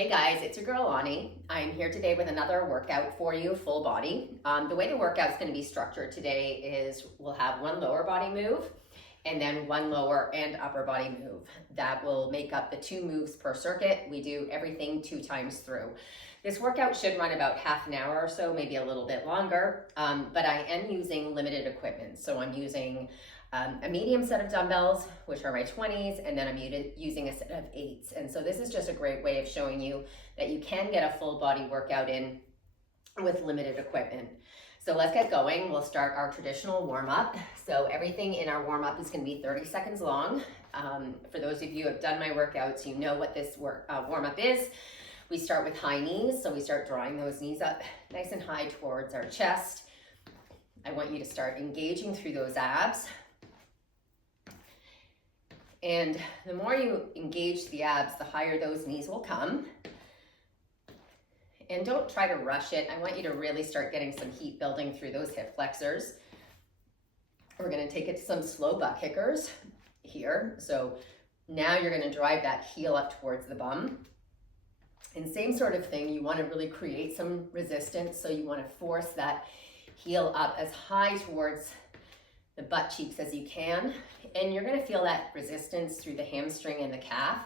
Hey guys, it's your girl Ani. I'm here today with another workout for you, full body. The way the workout's going to be structured today is we'll have one lower body move and then one lower and upper body move. That will make up the 2 moves per circuit. We do everything 2 times through. This workout should run about half an hour or so, maybe a little bit longer, but I am using limited equipment. So I'm using a medium set of dumbbells, which are my 20s, and then I'm using a set of 8s. And so this is just a great way of showing you that you can get a full body workout in with limited equipment. So let's get going. We'll start our traditional warm-up. So everything in our warm-up is going to be 30 seconds long. For those of you who have done my workouts, you know what this warm-up is. We start with high knees. So we start drawing those knees up nice and high towards our chest. I want you to start engaging through those abs. And the more you engage the abs, the higher those knees will come. And don't try to rush it. I want you to really start getting some heat building through those hip flexors. We're going to take it to some slow butt kickers here. So now you're going to drive that heel up towards the bum. And same sort of thing, you want to really create some resistance. So you want to force that heel up as high towards the butt cheeks as you can, and you're going to feel that resistance through the hamstring and the calf.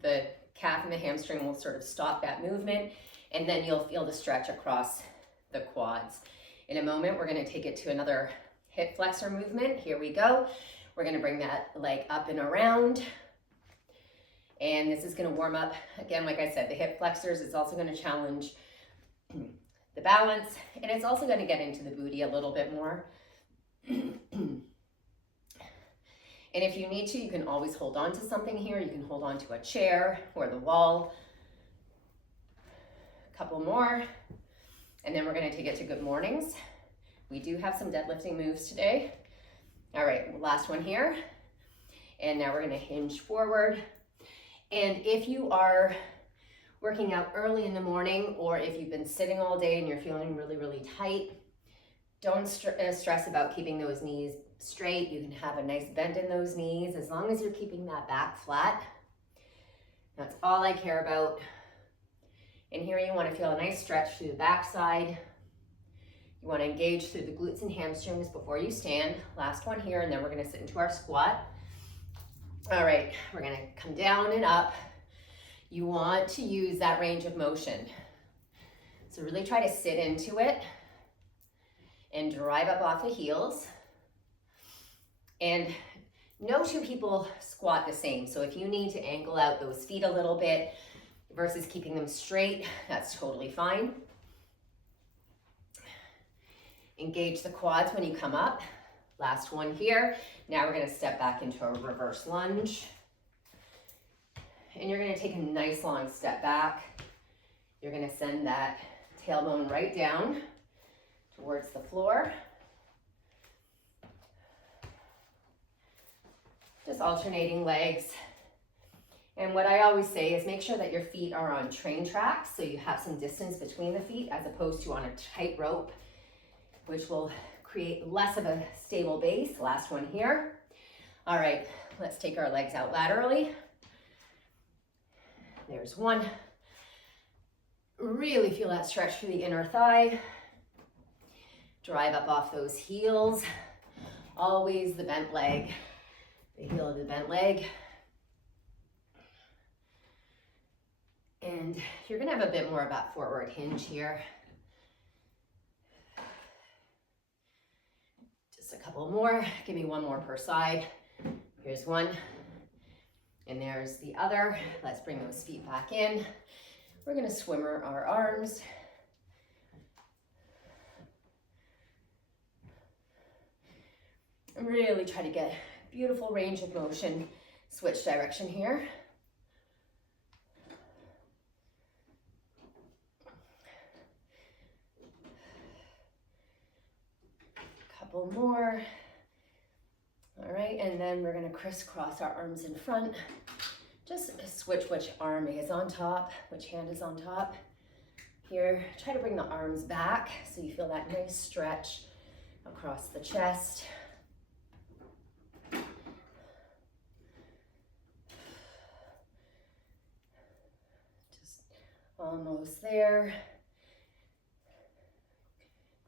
The calf and the hamstring will sort of stop that movement, and then you'll feel the stretch across the quads. In a moment, we're going to take it to another hip flexor movement. Here we go. We're going to bring that leg up and around, and this is going to warm up. Again, like I said, the hip flexors is also going to challenge the balance, and it's also going to get into the booty a little bit more. And if you need to, you can always hold on to something here. You can hold on to a chair or the wall. A couple more, and then we're going to take it to good mornings. We do have some deadlifting moves today. All right, last one here. And now we're going to hinge forward. And if you are working out early in the morning, or if you've been sitting all day and you're feeling really, really tight, don't stress about keeping those knees straight. You can have a nice bend in those knees as long as you're keeping that back flat. That's all I care about. And here you want to feel a nice stretch through the back side. You want to engage through the glutes and hamstrings before you stand. Last one here, and then we're going to sit into our squat. All right, we're going to come down and up. You want to use that range of motion. So really try to sit into it and drive up off the heels. And no 2 people squat the same. So if you need to angle out those feet a little bit versus keeping them straight, that's totally fine. Engage the quads when you come up. Last one here. Now we're going to step back into a reverse lunge. And you're going to take a nice long step back. You're going to send that tailbone right down towards the floor. Just alternating legs. And what I always say is make sure that your feet are on train tracks, so you have some distance between the feet as opposed to on a tight rope, which will create less of a stable base. Last one here. All right, let's take our legs out laterally. There's one. Really feel that stretch through the inner thigh. Drive up off those heels. Always the bent leg, the heel of the bent leg. And you're gonna have a bit more of that forward hinge here. Just a couple more. Give me one more per side. Here's one. And there's the other. Let's bring those feet back in. We're gonna swimmer our arms. And really try to get beautiful range of motion. Switch direction here. Couple more. All right, and then we're gonna crisscross our arms in front. Just switch which arm is on top, which hand is on top. Here, try to bring the arms back so you feel that nice stretch across the chest. Almost there.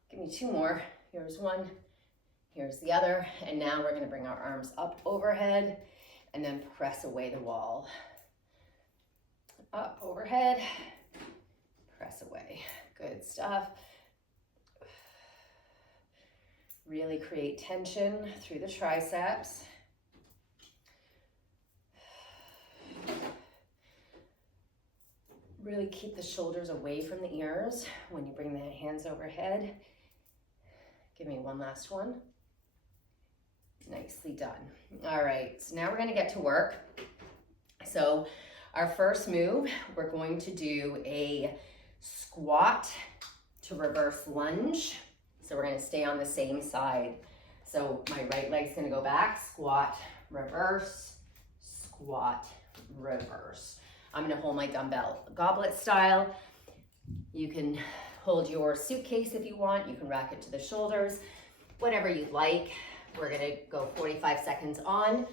Give me 2 more. Here's one, here's the other. And now we're gonna bring our arms up overhead and then press away the wall. Up, overhead, press away. Good stuff. Really create tension through the triceps. Really keep the shoulders away from the ears when you bring the hands overhead. Give me one last one. Nicely done. All right, so now we're gonna get to work. So our first move, we're going to do a squat to reverse lunge. So we're gonna stay on the same side. So my right leg's gonna go back, squat, reverse, squat, reverse. I'm gonna hold my dumbbell goblet style. You can hold your suitcase if you want. You can rack it to the shoulders, whatever you'd like. We're gonna go 45 seconds on,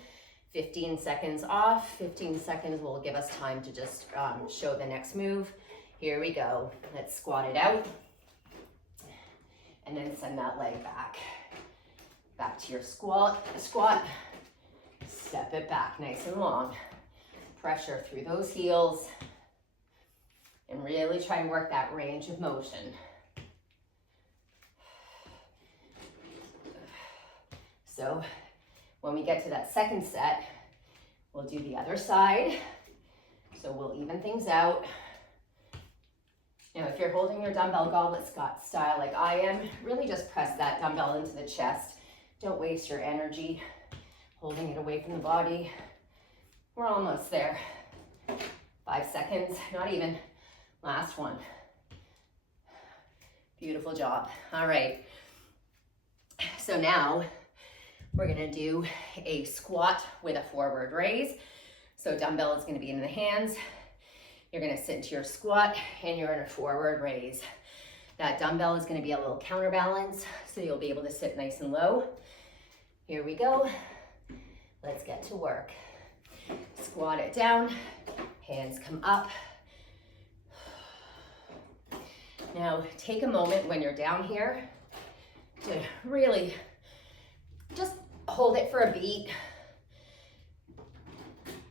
15 seconds off. 15 seconds will give us time to just show the next move. Here we go. Let's squat it out. And then send that leg back. Back to your squat. Step it back nice and long. Pressure through those heels and really try and work that range of motion. So when we get to that second set, we'll do the other side. So we'll even things out. Now, if you're holding your dumbbell goblet squat style like I am, really just press that dumbbell into the chest. Don't waste your energy holding it away from the body. We're almost there. 5 seconds, not even. Last one. Beautiful job. All right. So now we're gonna do a squat with a forward raise. So dumbbell is gonna be in the hands. You're gonna sit into your squat and you're in a forward raise. That dumbbell is gonna be a little counterbalance, so you'll be able to sit nice and low. Here we go. Let's get to work. Squat it down, hands come up. Now take a moment when you're down here to really just hold it for a beat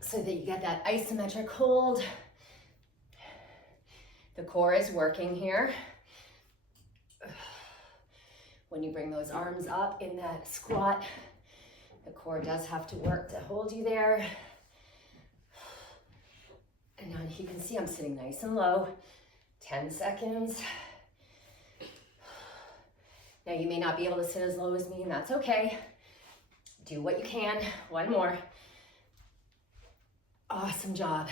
so that you get that isometric hold. The core is working here. When you bring those arms up in that squat, the core does have to work to hold you there. And now you can see I'm sitting nice and low. 10 seconds. Now you may not be able to sit as low as me, and that's okay. Do what you can. One more. Awesome job.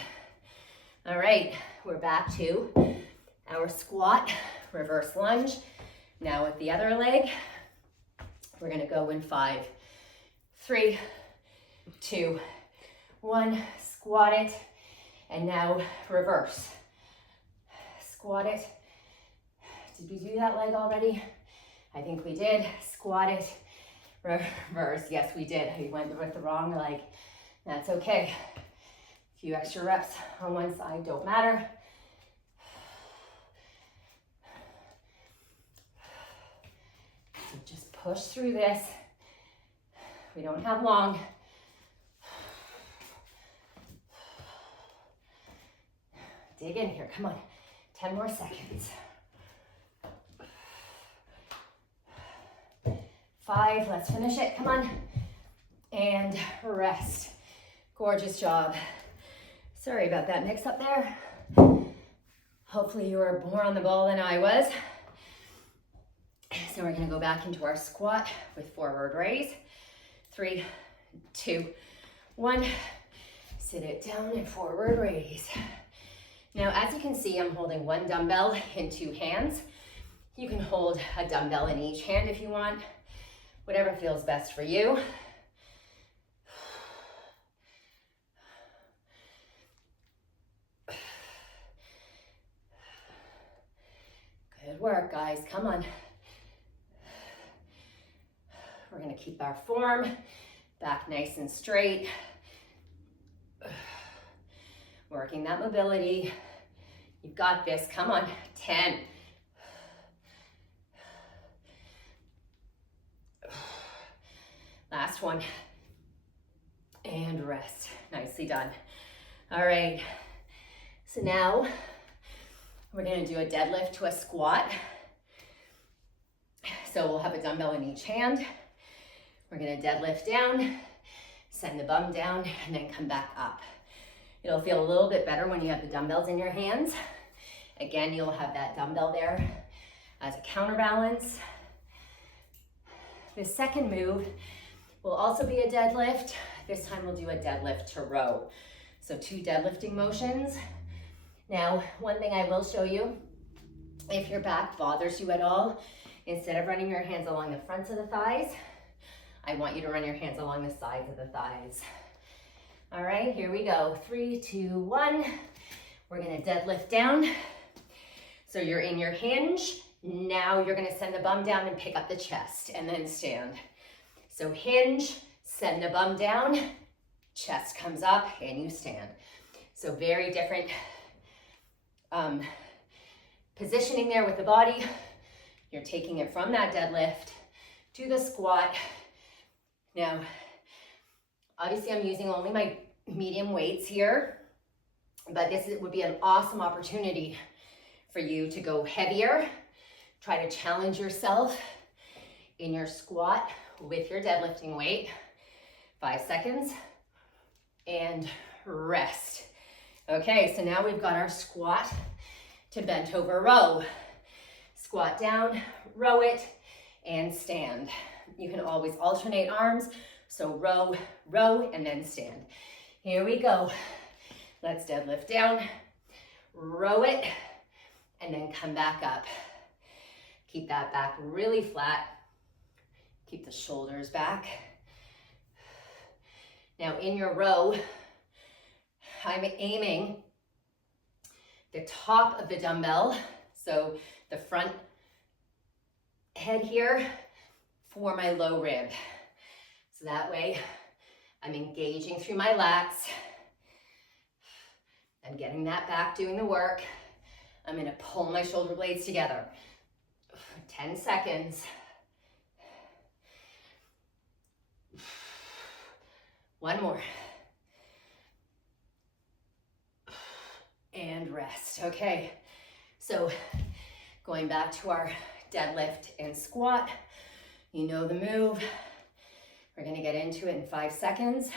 All right, we're back to our squat, reverse lunge. Now with the other leg, we're gonna go in 5, 3, 2, 1. Squat it, and now reverse. Squat it. Did we do that leg already? I think we did. Squat it, reverse. Yes, we did. We went with the wrong leg. That's okay. A few extra reps on one side don't matter. So just push through this. We don't have long. Dig in here, come on. 10 more seconds. 5, let's finish it, come on. And rest. Gorgeous job. Sorry about that mix up there. Hopefully you were more on the ball than I was. So we're gonna go back into our squat with forward raise. 3, 2, 1. Sit it down and forward raise. Now, as you can see, I'm holding one dumbbell in 2 hands. You can hold a dumbbell in each hand if you want, whatever feels best for you. Good work, guys, come on. We're gonna keep our form back nice and straight. Working that mobility. You've got this. Come on. 10. Last one. And rest. Nicely done. All right. So now we're going to do a deadlift to a squat. So we'll have a dumbbell in each hand. We're going to deadlift down, send the bum down, and then come back up. It'll feel a little bit better when you have the dumbbells in your hands. Again, you'll have that dumbbell there as a counterbalance. The second move will also be a deadlift. This time we'll do a deadlift to row. So 2 deadlifting motions. Now, one thing I will show you, if your back bothers you at all, instead of running your hands along the fronts of the thighs, I want you to run your hands along the sides of the thighs. All right, here we go. 3, 2, 1. We're gonna deadlift down. So you're in your hinge. Now you're gonna send the bum down and pick up the chest and then stand. So hinge, send the bum down, chest comes up and you stand. So very different positioning there with the body. You're taking it from that deadlift to the squat. Now, obviously I'm using only my medium weights here, but this would be an awesome opportunity for you to go heavier. Try to challenge yourself in your squat with your deadlifting weight. 5 seconds and rest. Okay, so now we've got our squat to bent over row. Squat down, row it, and stand. You can always alternate arms, so row, row, and then stand. Here we go. Let's deadlift down, row it, and then come back up. Keep that back really flat. Keep the shoulders back. Now in your row, I'm aiming the top of the dumbbell, so the front head here for my low rib. So that way I'm engaging through my lats. I'm getting that back doing the work. I'm gonna pull my shoulder blades together. 10 seconds. One more. And rest. Okay, so going back to our deadlift and squat, you know the move. We're gonna get into it in 5 seconds.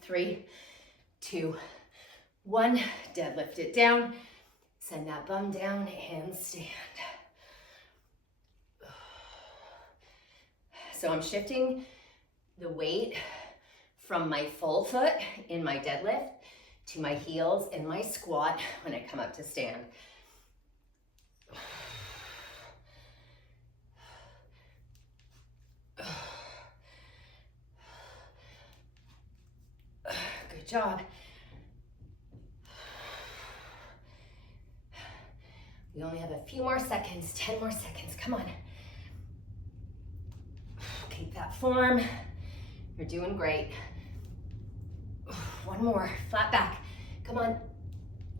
3, 2, 1. Deadlift it down. Send that bum down and stand. So I'm shifting the weight from my full foot in my deadlift to my heels in my squat when I come up to stand. Good job. We only have a few more seconds, 10 more seconds, come on. Keep that form, you're doing great. One more, flat back, come on,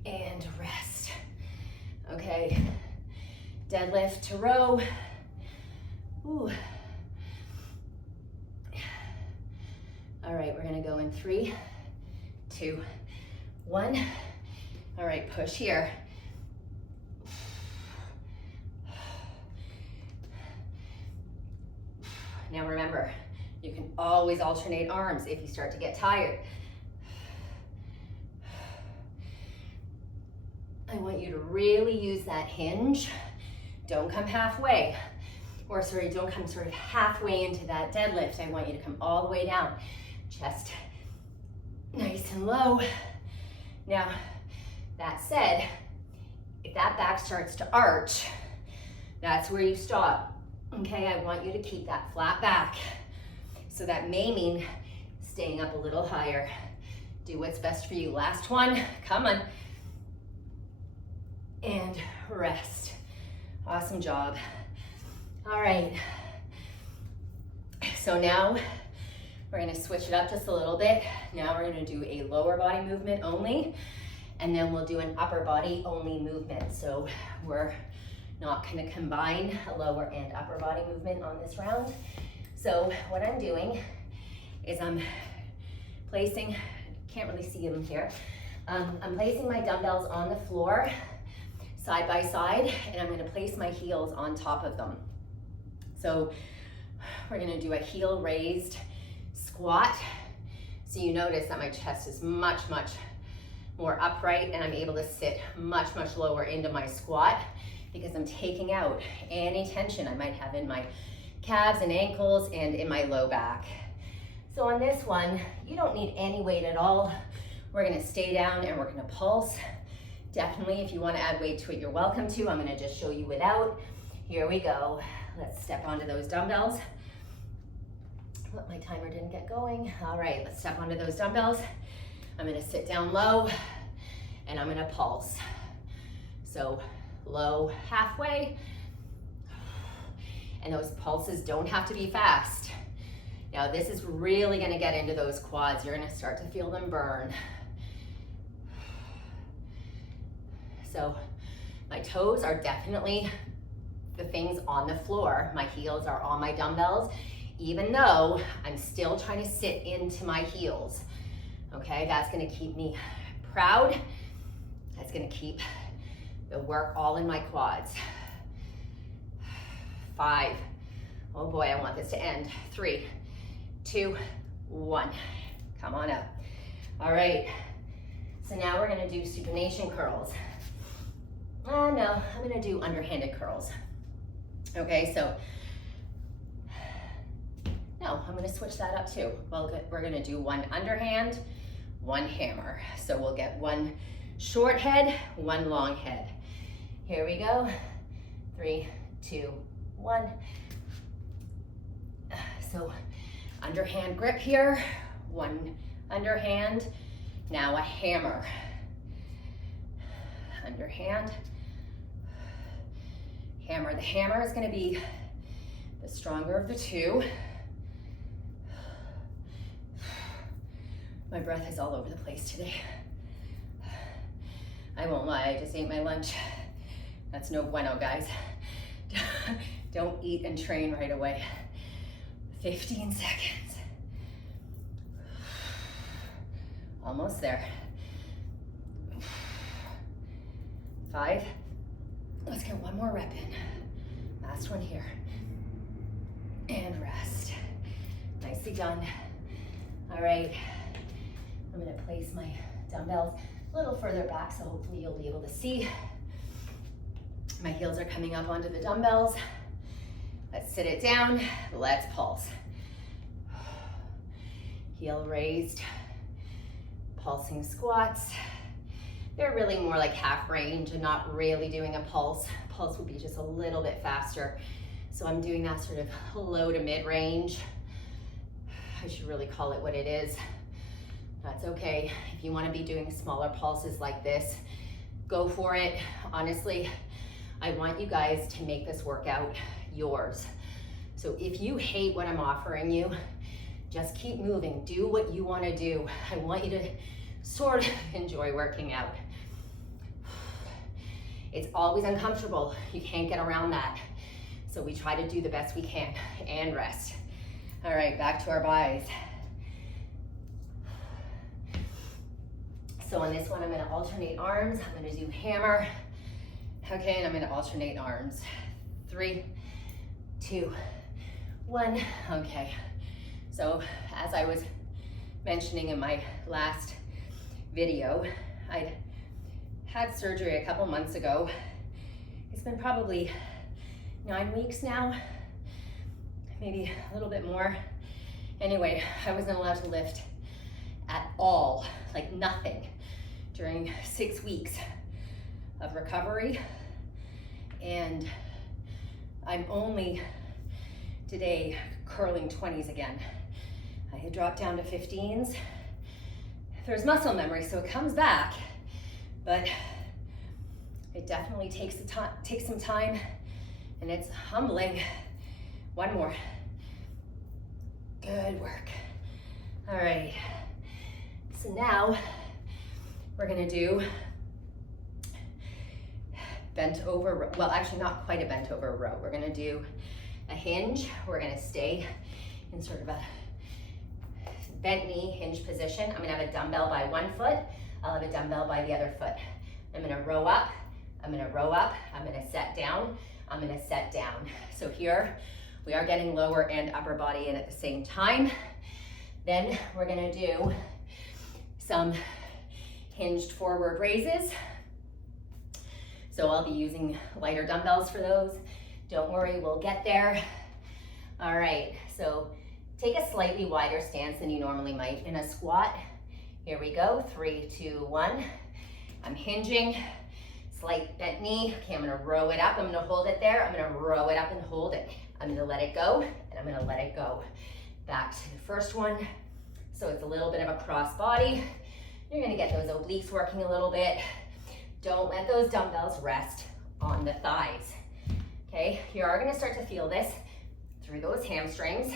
and rest. Okay, deadlift to row. Ooh. All right, we're gonna go in 3, 2, 1. All right, push here. Now remember, you can always alternate arms if you start to get tired. I want you to really use that hinge. Don't come halfway, or sorry, don't come sort of halfway into that deadlift. I want you to come all the way down. Chest nice and low. Now, that said, if that back starts to arch, that's where you stop. Okay, I want you to keep that flat back. So that may mean staying up a little higher. Do what's best for you. Last one, come on. And rest. Awesome job. All right. So now we're gonna switch it up just a little bit. Now we're gonna do a lower body movement only. and then we'll do an upper body only movement. So we're not gonna combine a lower and upper body movement on this round. So what I'm doing is I'm placing, can't really see them here, I'm placing my dumbbells on the floor side by side, and I'm gonna place my heels on top of them. So we're gonna do a heel raised squat. So you notice that my chest is much, much more upright, and I'm able to sit much, much lower into my squat because I'm taking out any tension I might have in my calves and ankles and in my low back. So on this one, you don't need any weight at all. We're gonna stay down and we're gonna pulse. Definitely, if you wanna add weight to it, you're welcome to. I'm gonna just show you without. Here we go. Let's step onto those dumbbells. Oh, my timer didn't get going. All right, let's step onto those dumbbells. I'm gonna sit down low and I'm gonna pulse. So low halfway, and those pulses don't have to be fast. Now this is really gonna get into those quads. You're gonna start to feel them burn. So my toes are definitely the things on the floor. My heels are on my dumbbells, even though I'm still trying to sit into my heels. Okay, that's gonna keep me proud. That's gonna keep the work all in my quads. 5. Oh boy, I want this to end. 3, 2, 1. Come on up. All right, so now we're gonna do supination curls. No, I'm gonna do underhanded curls. Okay, so, no, I'm gonna switch that up too. Well, we're gonna do one underhand, one hammer. So we'll get one short head, one long head. Here we go. 3, 2, 1. So underhand grip here, one underhand. Now a hammer. Underhand, hammer. The hammer is going to be the stronger of the two. My breath is all over the place today. I won't lie, I just ate my lunch. That's no bueno, guys. Don't eat and train right away. 15 seconds. Almost there. 5. Let's get one more rep in. Last one here. And rest. Nicely done. All right. I'm gonna place my dumbbells a little further back so hopefully you'll be able to see. My heels are coming up onto the dumbbells. Let's sit it down. Let's pulse. Heel raised. Pulsing squats. They're really more like half range and not really doing a pulse. Pulse would be just a little bit faster. So I'm doing that sort of low to mid range. I should really call it what it is. That's okay. If you want to be doing smaller pulses like this, go for it. Honestly, I want you guys to make this workout yours. So if you hate what I'm offering you, just keep moving. Do what you want to do. I want you to sort of enjoy working out. It's always uncomfortable. You can't get around that. So we try to do the best we can and rest. All right, back to our buys. So on this one, I'm gonna alternate arms. I'm gonna do hammer. Okay, and I'm gonna alternate arms. 3, 2, 1. Okay, so as I was mentioning in my last video, I had surgery a couple months ago. It's been probably 9 weeks now, maybe a little bit more. Anyway, I wasn't allowed to lift at all, like nothing, during 6 weeks of recovery. And I'm only today curling 20s again. I had dropped down to 15s. There's muscle memory, so it comes back, but it definitely takes some time, and it's humbling. One more. Good work. All right. So now We're gonna do bent over, well, actually not quite a bent over row. We're gonna do a hinge. We're gonna stay in sort of a bent knee hinge position. I'm gonna have a dumbbell by one foot. I'll have a dumbbell by the other foot. I'm gonna row up, I'm gonna row up, I'm gonna set down, I'm gonna set down. So here we are getting lower and upper body in at the same time. Then we're gonna do some hinged forward raises. So I'll be using lighter dumbbells for those. Don't worry, we'll get there. All right, so take a slightly wider stance than you normally might in a squat. Here we go, 3, 2, 1. I'm hinging, slight bent knee. Okay, I'm gonna row it up, I'm gonna hold it there, I'm gonna row it up and hold it. I'm gonna let it go, and I'm gonna let it go. Back to the first one. So it's a little bit of a cross body. You're gonna get those obliques working a little bit. Don't let those dumbbells rest on the thighs. Okay, you are gonna start to feel this through those hamstrings.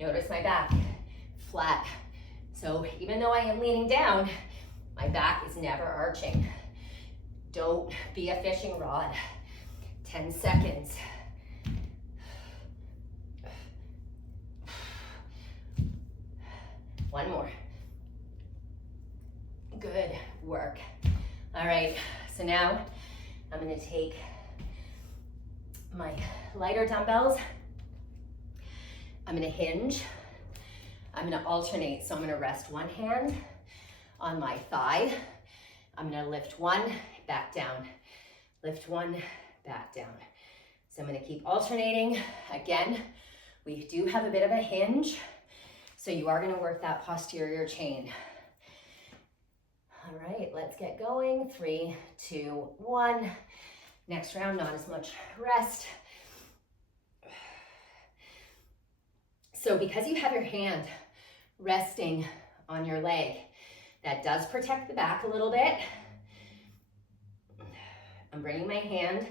Notice my back, flat. So even though I am leaning down, my back is never arching. Don't be a fishing rod. 10 seconds. One more. Good work. All right, so now I'm gonna take my lighter dumbbells. I'm gonna hinge. I'm gonna alternate. So I'm gonna rest one hand on my thigh. I'm gonna lift one, back down. Lift one, back down. So I'm gonna keep alternating. Again, we do have a bit of a hinge. So you are gonna work that posterior chain. All right, let's get going. 3, 2, 1. Next round, not as much rest. So because you have your hand resting on your leg, that does protect the back a little bit. I'm bringing my hand,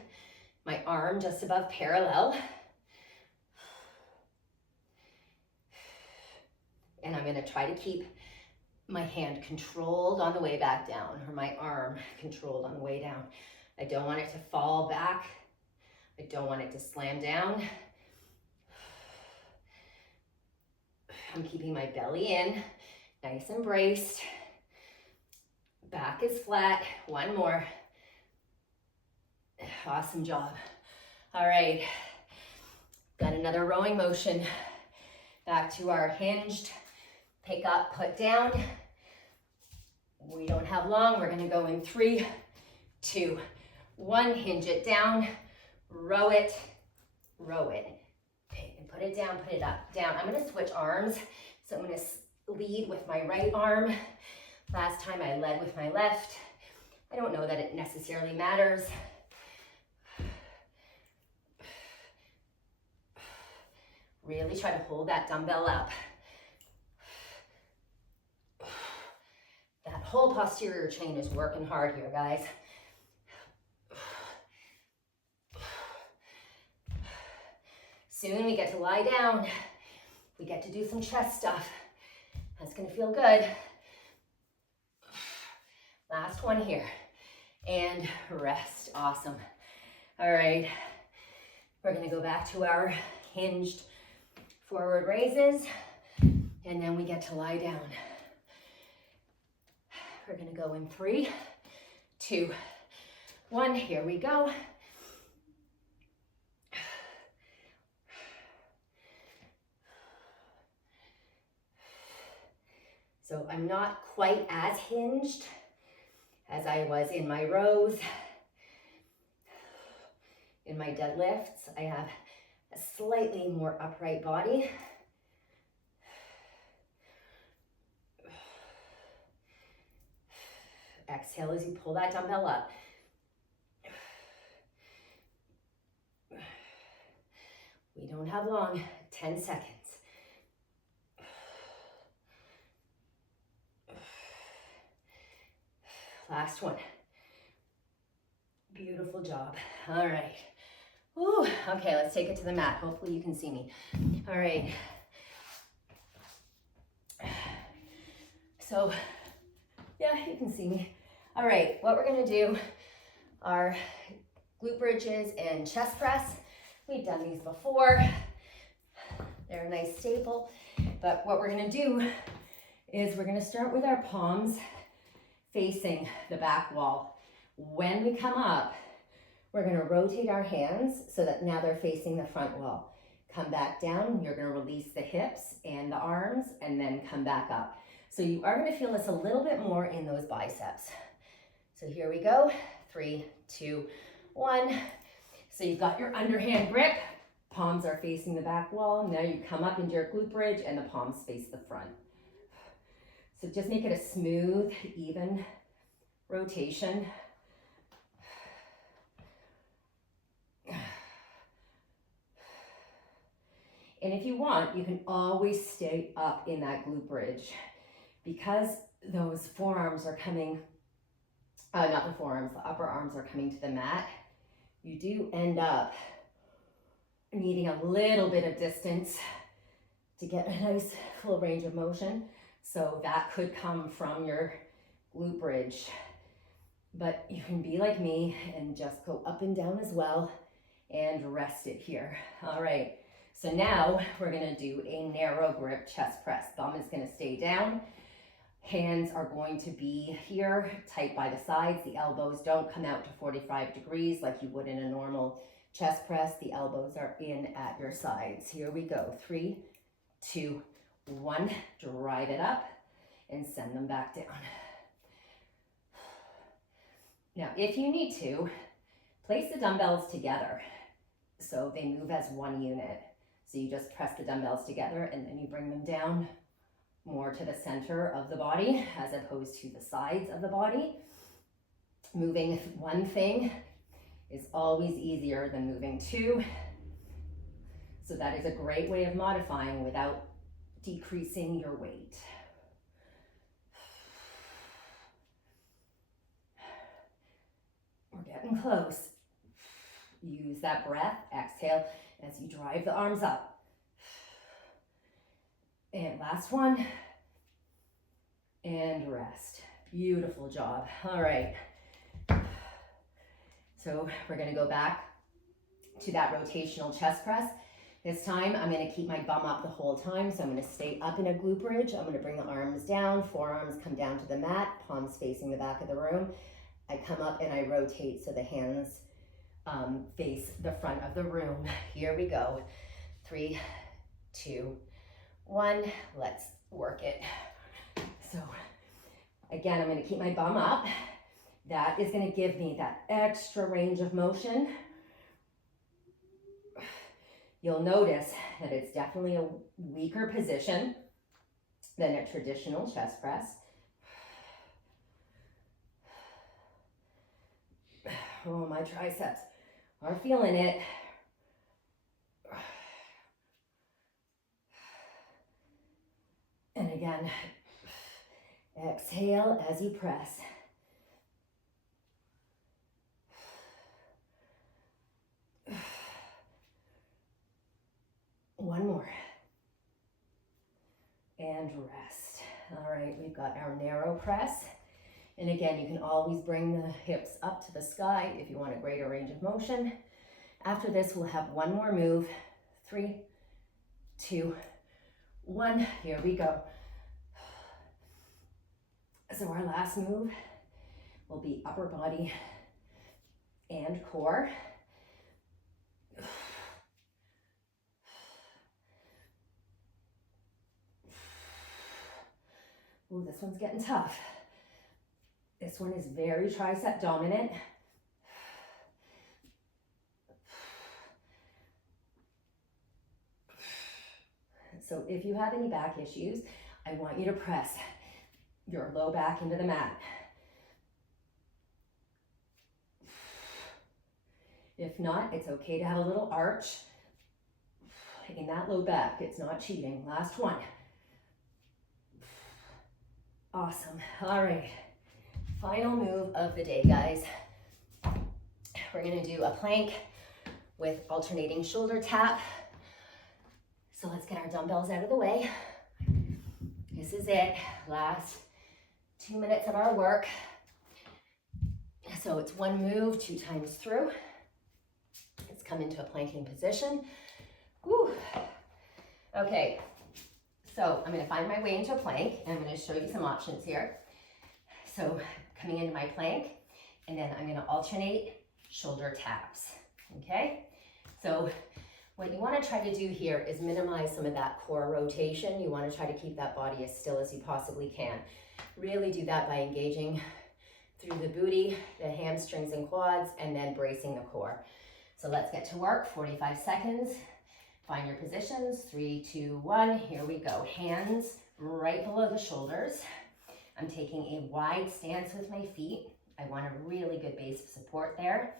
my arm just above parallel. And I'm gonna try to keep my hand controlled on the way back down, or my arm controlled on the way down. I don't want it to fall back. I don't want it to slam down. I'm keeping my belly in, nice and braced. Back is flat. One more. Awesome job. All right, got another rowing motion. Back to our hinged, pick up, put down. We don't have long, we're gonna go in 3, 2, 1, hinge it down, row it, and put it down, put it up, down. I'm gonna switch arms, so I'm gonna lead with my right arm. Last time I led with my left. I don't know that it necessarily matters. Really try to hold that dumbbell up. That whole posterior chain is working hard here, guys. Soon we get to lie down. We get to do some chest stuff. That's gonna feel good. Last one here. And rest, awesome. All right, we're gonna go back to our hinged forward raises, and then we get to lie down. We're gonna go in 3, 2, 1, here we go. So I'm not quite as hinged as I was in my rows. In my deadlifts, I have a slightly more upright body. Exhale as you pull that dumbbell up. We don't have long, 10 seconds. Last one. Beautiful job. All right. Ooh, okay, let's take it to the mat. Hopefully you can see me. All right. So Yeah, you can see me. All right, what we're gonna do are glute bridges and chest press. We've done these before. They're a nice staple, but what we're gonna do is we're gonna start with our palms facing the back wall. When we come up, we're gonna rotate our hands so that now they're facing the front wall. Come back down, you're gonna release the hips and the arms, and then come back up. So you are gonna feel this a little bit more in those biceps. So here we go, 3, 2, 1. So you've got your underhand grip, palms are facing the back wall. Now you come up into your glute bridge and the palms face the front. So just make it a smooth, even rotation. And if you want, you can always stay up in that glute bridge because those forearms are coming, not the forearms, the upper arms are coming to the mat. You do end up needing a little bit of distance to get a nice full range of motion. So that could come from your glute bridge, but you can be like me and just go up and down as well and rest it here. All right, so now we're gonna do a narrow grip chest press. Thumb is gonna stay down. Hands are going to be here, tight by the sides. The elbows don't come out to 45 degrees like you would in a normal chest press. The elbows are in at your sides. Here we go, 3, 2, 1. Drive it up and send them back down. Now, if you need to, place the dumbbells together so they move as one unit. So you just press the dumbbells together and then you bring them down more to the center of the body as opposed to the sides of the body. Moving one thing is always easier than moving two. So that is a great way of modifying without decreasing your weight. We're getting close. Use that breath, exhale as you drive the arms up. And last one, and rest. Beautiful job. All right. So we're gonna go back to that rotational chest press. This time I'm gonna keep my bum up the whole time. So I'm gonna stay up in a glute bridge. I'm gonna bring the arms down, forearms come down to the mat, palms facing the back of the room. I come up and I rotate so the hands face the front of the room. Here we go. 3, 2, 1, let's work it. So again, I'm gonna keep my bum up. That is gonna give me that extra range of motion. You'll notice that it's definitely a weaker position than a traditional chest press. Oh, my triceps are feeling it. And again, exhale as you press. One more. And rest. All right, we've got our narrow press. And again, you can always bring the hips up to the sky if you want a greater range of motion. After this, we'll have one more move. 3, 2, 1. Here we go. So our last move will be upper body and core. Ooh, this one's getting tough. This one is very tricep dominant. So if you have any back issues, I want you to press your low back into the mat. If not, it's okay to have a little arch in that low back. It's not cheating. Last one. Awesome. All right. Final move of the day, guys. We're gonna do a plank with alternating shoulder tap. So let's get our dumbbells out of the way. This is it. Last 2 minutes of our work. So it's one move, 2 times through. Let's come into a planking position. Whew. Okay, so I'm gonna find my way into a plank, and I'm gonna show you some options here. So coming into my plank, and then I'm gonna alternate shoulder taps, okay? So what you wanna try to do here is minimize some of that core rotation. You wanna try to keep that body as still as you possibly can. Really do that by engaging through the booty, the hamstrings and quads, and then bracing the core. So let's get to work, 45 seconds. Find your positions, 3, 2, 1, here we go. Hands right below the shoulders. I'm taking a wide stance with my feet. I want a really good base of support there.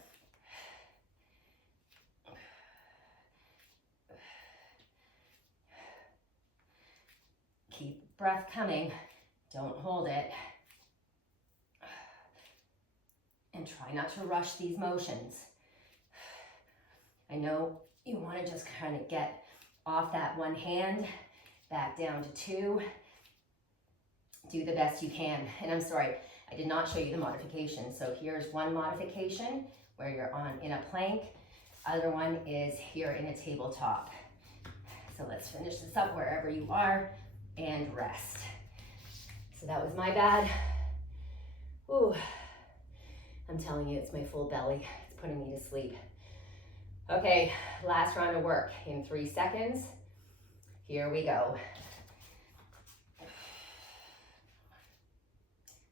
Keep breath coming, don't hold it. And try not to rush these motions. I know you want to just kind of get off that one hand, back down to 2. Do the best you can. And I'm sorry, I did not show you the modification. So here's one modification where you're in a plank. Other one is here in a tabletop. So let's finish this up wherever you are and rest. So that was my bad. Ooh, I'm telling you, it's my full belly. It's putting me to sleep. Okay, last round of work in 3 seconds. Here we go.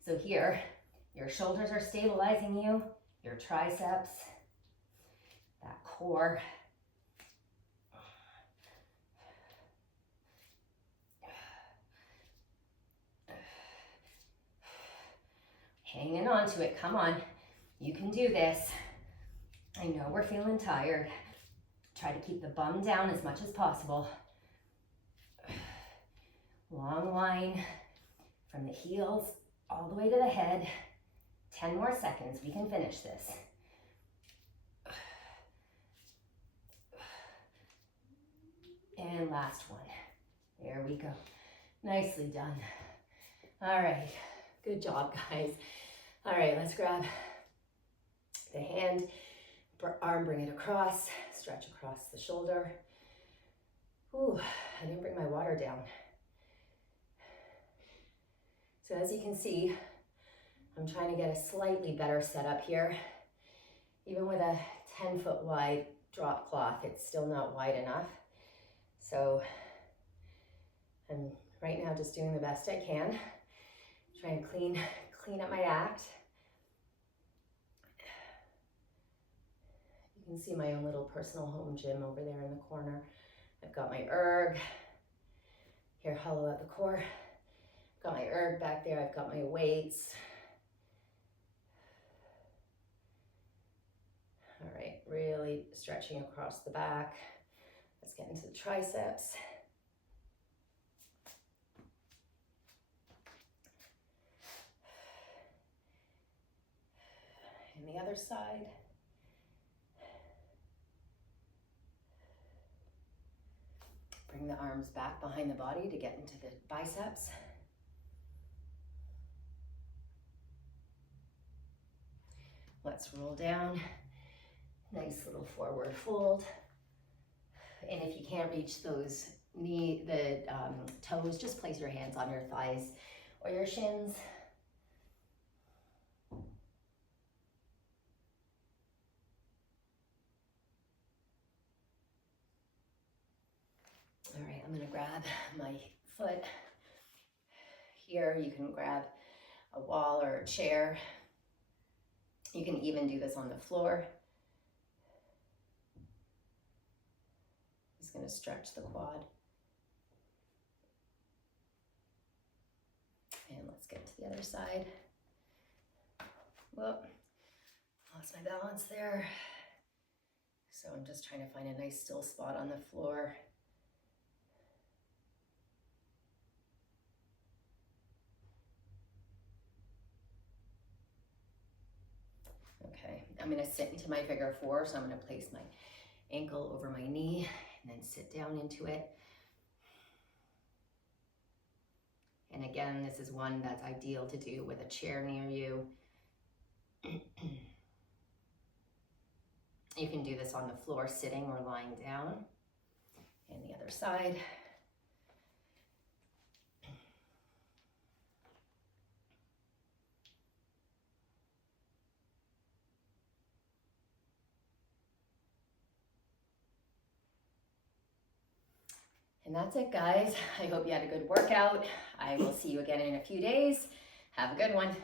So here, your shoulders are stabilizing you, your triceps, that core. Hanging on to it, come on. You can do this. I know we're feeling tired. Try to keep the bum down as much as possible. Long line from the heels all the way to the head. 10 more seconds, we can finish this. And last one. There we go. Nicely done. All right, good job, guys. All right, let's grab the hand, arm, bring it across, stretch across the shoulder. Ooh, I didn't bring my water down. So as you can see, I'm trying to get a slightly better setup here. Even with a 10-foot wide drop cloth, it's still not wide enough. So I'm right now just doing the best I can, trying to clean up my act. You can see my own little personal home gym over there in the corner. I've got my erg. Here, hollow out the core. Got my erg back there. I've got my weights. All right, really stretching across the back. Let's get into the triceps. And the other side. Bring the arms back behind the body to get into the biceps. Let's roll down. Nice little forward fold. And if you can't reach those toes, just place your hands on your thighs or your shins. All right, I'm gonna grab my foot. Here you can grab a wall or a chair. You can even do this on the floor. Just gonna stretch the quad. And let's get to the other side. Whoop, lost my balance there. So I'm just trying to find a nice still spot on the floor. Okay, I'm gonna sit into my figure 4, so I'm gonna place my ankle over my knee and then sit down into it. And again, this is one that's ideal to do with a chair near you. You can do this on the floor, sitting or lying down. And the other side. And that's it, guys. I hope you had a good workout. I will see you again in a few days. Have a good one.